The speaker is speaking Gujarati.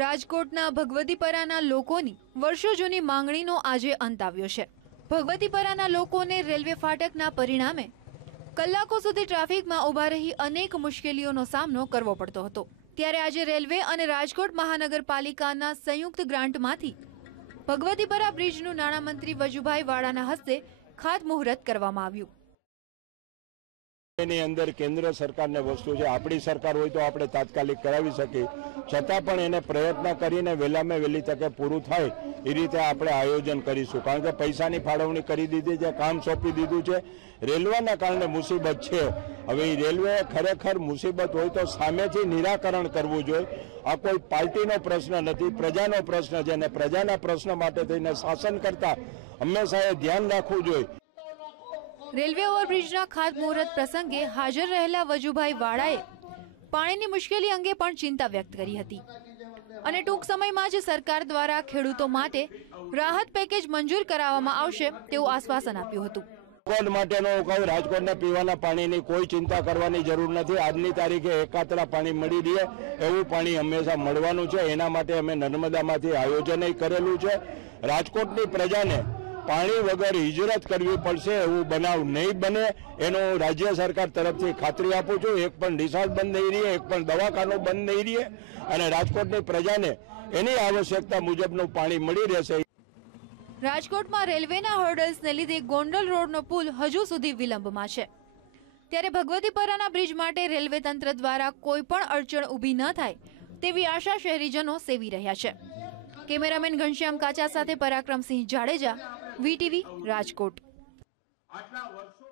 રાજકોટના ભગવતીપરાના લોકોની વર્ષો જૂની માંગણીનો આજે અંત આવ્યો છે. ભગવતીપરાના લોકોને રેલવે ફાટકના પરિણામે કલાકો સુધી ટ્રાફિકમાં ઊભા રહી અનેક મુશ્કેલીઓનો સામનો કરવો પડતો હતો. ત્યારે આજે રેલવે અને રાજકોટ મહાનગરપાલિકાના સંયુક્ત ગ્રાન્ટમાંથી ભગવતીપરા બ્રિજનું નાણામંત્રી વજુભાઈ વાળાના હસ્તે ખાતમુહૂર્ત કરવામાં આવ્યું. એની અંદર કેન્દ્ર સરકારને વસ્તુ છે. આપણી સરકાર હોય તો આપણે તાત્કાલિક કરાવી શકીએ. છતાં પણ એને પ્રયત્ન કરીને વહેલામાં વહેલી તકે પૂરું થાય એ રીતે આપણે આયોજન કરીશું. કારણ કે પૈસાની ફાળવણી કરી દીધી છે, કામ સોંપી દીધું છે. રેલવેના કારણે મુસીબત છે. હવે એ રેલવે ખરેખર મુસીબત હોય તો સામેથી નિરાકરણ કરવું જોઈએ. આ કોઈ પાર્ટીનો પ્રશ્ન નથી, પ્રજાનો પ્રશ્ન છે અને પ્રજાના પ્રશ્ન માટે થઈને શાસન કરતા હંમેશા એ ધ્યાન રાખવું જોઈએ. રેલવે ઓવરબ્રિજના ખાતમુહૂર્ત પ્રસંગે હાજર રહેલા વજુભાઈ વાળાએ પાણીની મુશ્કેલી અંગે પણ ચિંતા વ્યક્ત કરી હતી. અને ટૂંક સમયમાં જ સરકાર દ્વારા ખેડૂતો માટે રાહત પેકેજ મંજૂર કરાવવામાં આવશે તેવું આશ્વાસન આપ્યું હતું. રાજકોટ માટેનો હું કહું, રાજકોટને પીવાના પાણીની કોઈ ચિંતા કરવાની જરૂર નથી. આજની તારીખે એકાત્રા પાણી મળી રહે એવું પાણી હંમેશા મળવાનું છે. એના માટે અમે નર્મદામાંથી આયોજન કરેલું છે. રાજકોટની પ્રજાને પાણી વગર હિજરત કરવી પડશે એવું બનાવ નહીં બને. એનો રાજ્ય સરકાર તરફથી ખાતરી આપું છું. એક પણ રિસોર્ટ બંધ નહીં રહીએ એક પણ દવાખાનું બંધ નહીં રહીએ અને રાજકોટની પ્રજાને એની આવશ્યકતા મુજબનું પાણી મળી રહેશે. રાજકોટમાં રેલવેના હર્ડલ્સને લીધે ગોંડલ રોડનો પુલ હજુ સુધી વિલંબમાં છે. ત્યારે ભગવતીપરાના બ્રિજ માટે રેલવે તંત્ર દ્વારા કોઈ પણ અડચણ ઊભી ન થાય તેવી આશા શહેરીજનો સેવી રહ્યા છે. કેમેરામેન ઘનશ્યામ કાચા સાથે પરાક્રમસિંહ જાડેજા વીટીવી રાજકોટ. આટલા વર્ષો